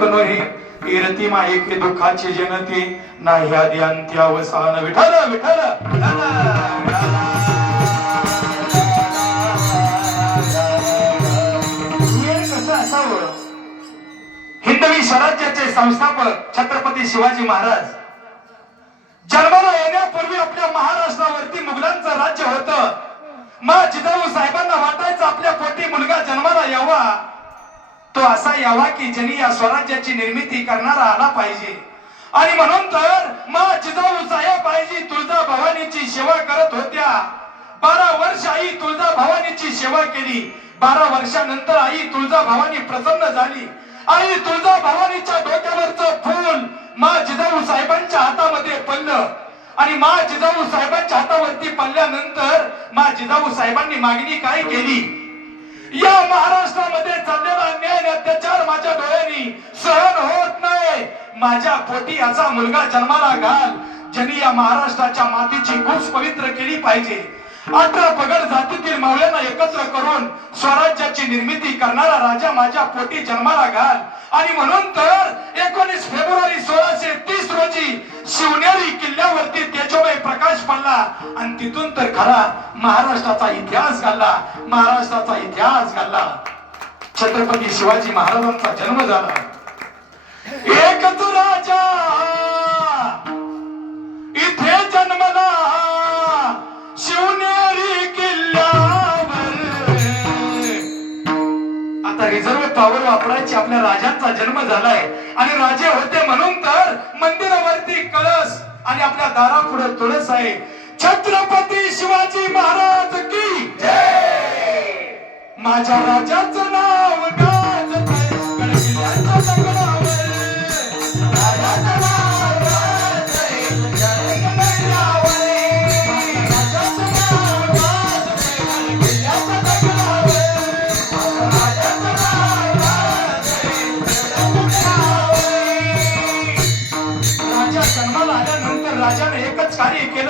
दुःख नोहे कीर्ती मा एके दुःखाचे जनते. नाही आधी अंत्य अवसान. कसं असावं? हिंदवी स्वराज्याचे संस्थापक छत्रपती शिवाजी महाराज. जन्माला येण्यापूर्वी आपल्या महाराष्ट्रावरती मुघलांचं राज्य होतं. मा जिजाऊ साहेबांना वाटायचं आपल्या पोटी मुलगा जन्माला यावा. तो असा यावा की ज्यांनी या स्वराज्याची निर्मिती करणारा आला पाहिजे. आणि म्हणून तर मा जिजाऊ साहेब तुळजा भवानीची सेवा करत होत्या. बारा वर्ष आई तुळजा भवानीची सेवा केली. बारा वर्षानंतर आई तुळजा भवानी प्रसन्न झाली. आई तुळजा भवानीच्या डोक्यावरचं फूल मा जिजाऊ साहेबांच्या हातामध्ये पडलं. आणि मा जिजाऊ साहेबांच्या हातावरती पडल्यानंतर मा जिजाऊ साहेबांनी मागणी काय केली? या महाराष्ट्रामध्ये चाललेला अन्याय आणि अत्याचार माझ्या डोळ्यांनी सहन होत नाही. माझ्या पोटी याचा मुलगा जन्माला घाल. ज्यांनी या महाराष्ट्राच्या मातीची खूप पवित्र केली पाहिजे. अठरा पगड जातीतील मावळ्यांना एकत्र करून स्वराज्याची निर्मिती करणारा राजा माझ्या पोटी जन्माला घाल. आणि म्हणून तर एकोणीस फेब्रुवारी सोळाशे तीस रोजी शिवनेरी किल्ल्यावरती तेजोमय प्रकाश पडला. आणि तिथून तर खरा महाराष्ट्राचा इतिहास घालला. महाराष्ट्राचा इतिहास घालला. छत्रपती शिवाजी महाराजांचा जन्म झाला. एकच राजा! आता पावर वापरायची आपल्या राजांचा जन्म झालाय. आणि राजे होते म्हणून तर मंदिरावरती कळस आणि आपल्या दारापुढे तुळस आहे. छत्रपती शिवाजी महाराज की जय! माझ्या राजाचं नाव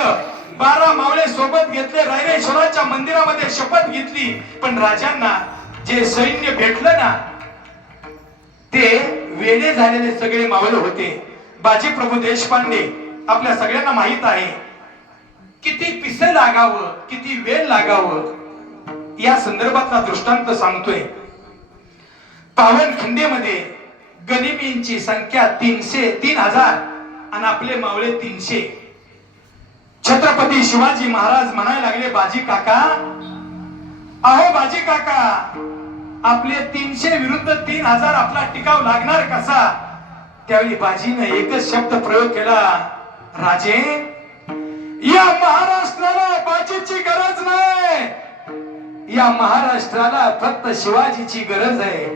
केलं बारा मावळे सोबत घेतले रायरेश्वराच्या मंदिरामध्ये शपथ घेतली. पण राजांना जे सैन्य भेटलं ना ते वेडे झालेले सगळे मावळे होते. बाजी प्रभू देशपांडे आपल्या सगळ्यांना माहीत आहे. किती पिस लागावं किती वेळ लागावं या संदर्भातला दृष्टांत सांगतोय. पावनखिंडीमध्ये गनिमींची संख्या तीनशे तीन हजार आणि आपले मावळे तीनशे. छत्रपती शिवाजी महाराज म्हणायला लागले बाजी काका अहो बाजी काका आपले तीनशे विरुद्ध तीन हजार आपला टिकाव लागणार कसा? त्यावेळी बाजीने एकच शब्द प्रयोग केला राजे या महाराष्ट्राला बाजीची गरज नाही. या महाराष्ट्राला फक्त शिवाजीची गरज आहे.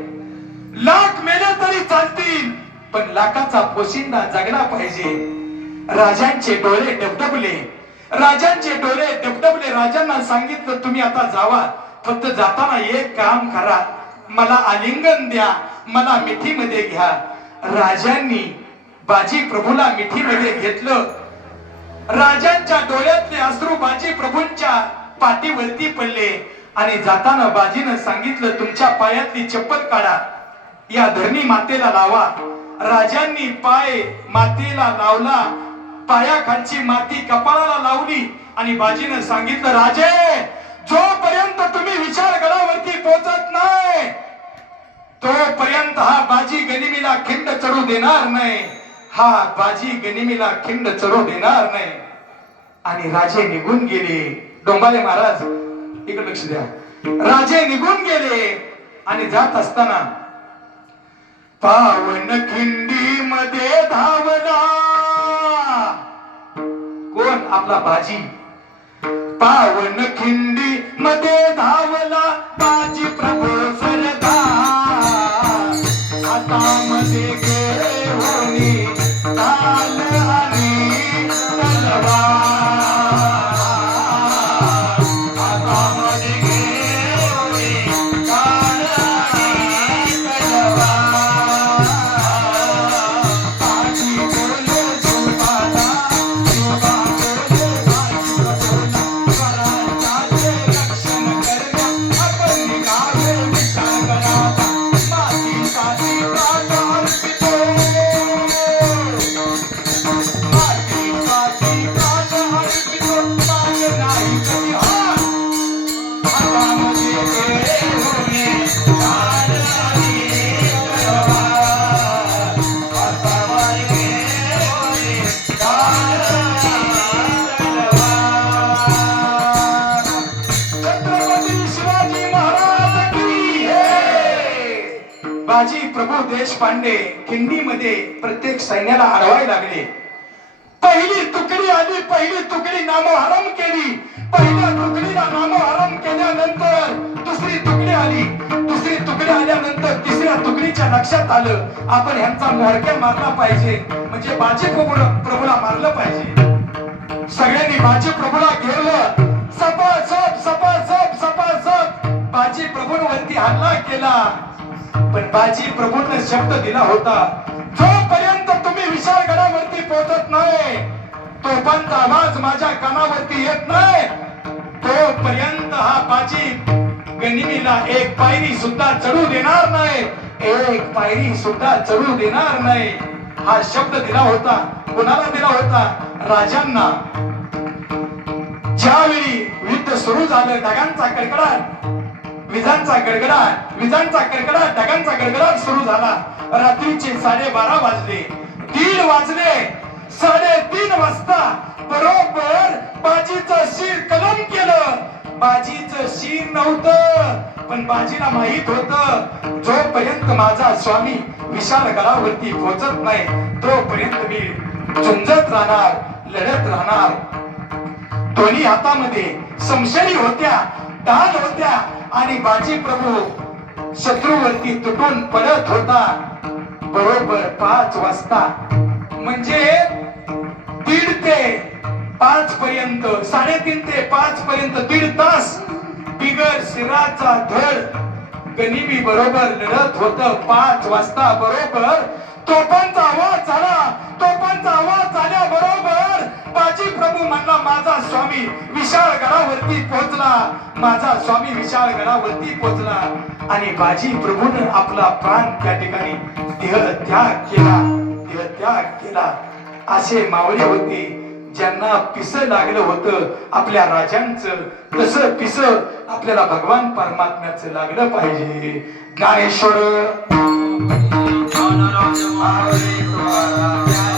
लाख मेले तरी चालतील पण लाखाचा पोशिंदा जगला पाहिजे. राजांचे डोळे डबडबले. राजांचे डोळे डबडबले. राजांना सांगितलं तुम्ही आता जावा. फक्त जाताना एक काम करा. मला आलिंगन द्या. मला मिठीमध्ये घ्या. राजांनी बाजी प्रभूला मिठीमध्ये घेतलं. राजांच्या डोळ्यातले अश्रू बाजी प्रभूंच्या पाठीवरती पडले. आणि जाताना बाजीनं सांगितलं तुमच्या पायातली चप्पल काढा. या धरणी मातेला लावा. राजांनी पाय मातेला लावला. पायाखालची माती कपाळाला लावली आणि बाजीनं सांगितलं राजे जोपर्यंत तुम्ही विचार गडावरती पोहोचत नाही तोपर्यंत हा बाजी गनिमीला खिंड चढू देणार नाही. हा बाजी गनिमीला खिंड चढू देणार नाही. आणि राजे निघून गेले. डोंबाले महाराज इकडे लक्ष द्या. राजे निघून गेले आणि जात असताना पावन खिंडी मध्ये धावला. कोण आपला बाजी. पावन खिंडी मध्ये धावला प्रभू देशपांडे खिंडीमध्ये प्रत्येक सैन्याला हरवाय लागले. पहिली तुकडी आली पहिली तुकडी नामोहरम केली. पहिल्या तुकडीला नामोहरम केल्यानंतर दुसरी तुकडी आली. दुसरी तुकडी आल्यानंतर तिसऱ्या तुकडीच्या लक्षात आलं आपण ह्यांचा मोडक्या मारला पाहिजे. म्हणजे बाजी प्रभू प्रभूला मारलं पाहिजे. सगळ्यांनी बाजी प्रभूला घेरलं. सपासप सपा सप बाजी प्रभूंवरती हल्ला केला. पण बाजी प्रभूने शब्द दिला होता जोपर्यंत तुम्ही विशाल गडावरती पोहोचत नाही तोपर्यंत आवाज माझ्या कानावरती येत नाही तोपर्यंत हा बाजी गनिमीला एक पायरी सुद्धा चढू देणार नाही एक पायरी सुद्धा चढू देणार नाही. हा शब्द दिला होता. कुणाला दिला होता? राजांना. ज्यावेळी युद्ध सुरू झालं ढगांचा कडकडाट विजांचा गडगडाट विजांचा गडगडाट ढगांचा गडगडाट सुरू झाला. रात्रीचे साडेबारा वाजले. तीन वाजले. साडेतीन वाजता बरोबर बाजीचं शिर कलम केलं. बाजीचं शिर नव्हतं पण बाजीला माहीत होत जोपर्यंत माझा स्वामी विशाल गडावरती पोहोचत नाही तोपर्यंत मी झुंजत राहणार लढत राहणार. दोन्ही हातामध्ये समशेरी होत्या ढाल होत्या आणि बाजी प्रभू शत्रूवरती तुटून पडत होता. बरोबर पाच वाजता. म्हणजे दीड ते पाच पर्यंत साडेतीन ते पाच पर्यंत दीड तास बिगर शिराचा धड गनिमी बरोबर लढत होत. पाच वाजता बरोबर तोफांचा आवाज झाला. तोफांचा आवाज झाल्या बरोबर बाजी प्रभू म्हणला माझा स्वामी विशाळ गडावरती पोहोचला. माझा स्वामी विशाळ गडावरती पोहोचला. आणि बाजी प्रभून आपला प्राण त्या ठिकाणी देह त्याग केला. देह त्याग केला. असे मावळे होते. ज्यांना पिस लागलं होतं आपल्या राजांचं तसं पिस आपल्याला भगवान परमात्म्याचं लागलं पाहिजे. ज्ञानेश्वर! ज्ञानराज माऊली तुम्हारा प्यारा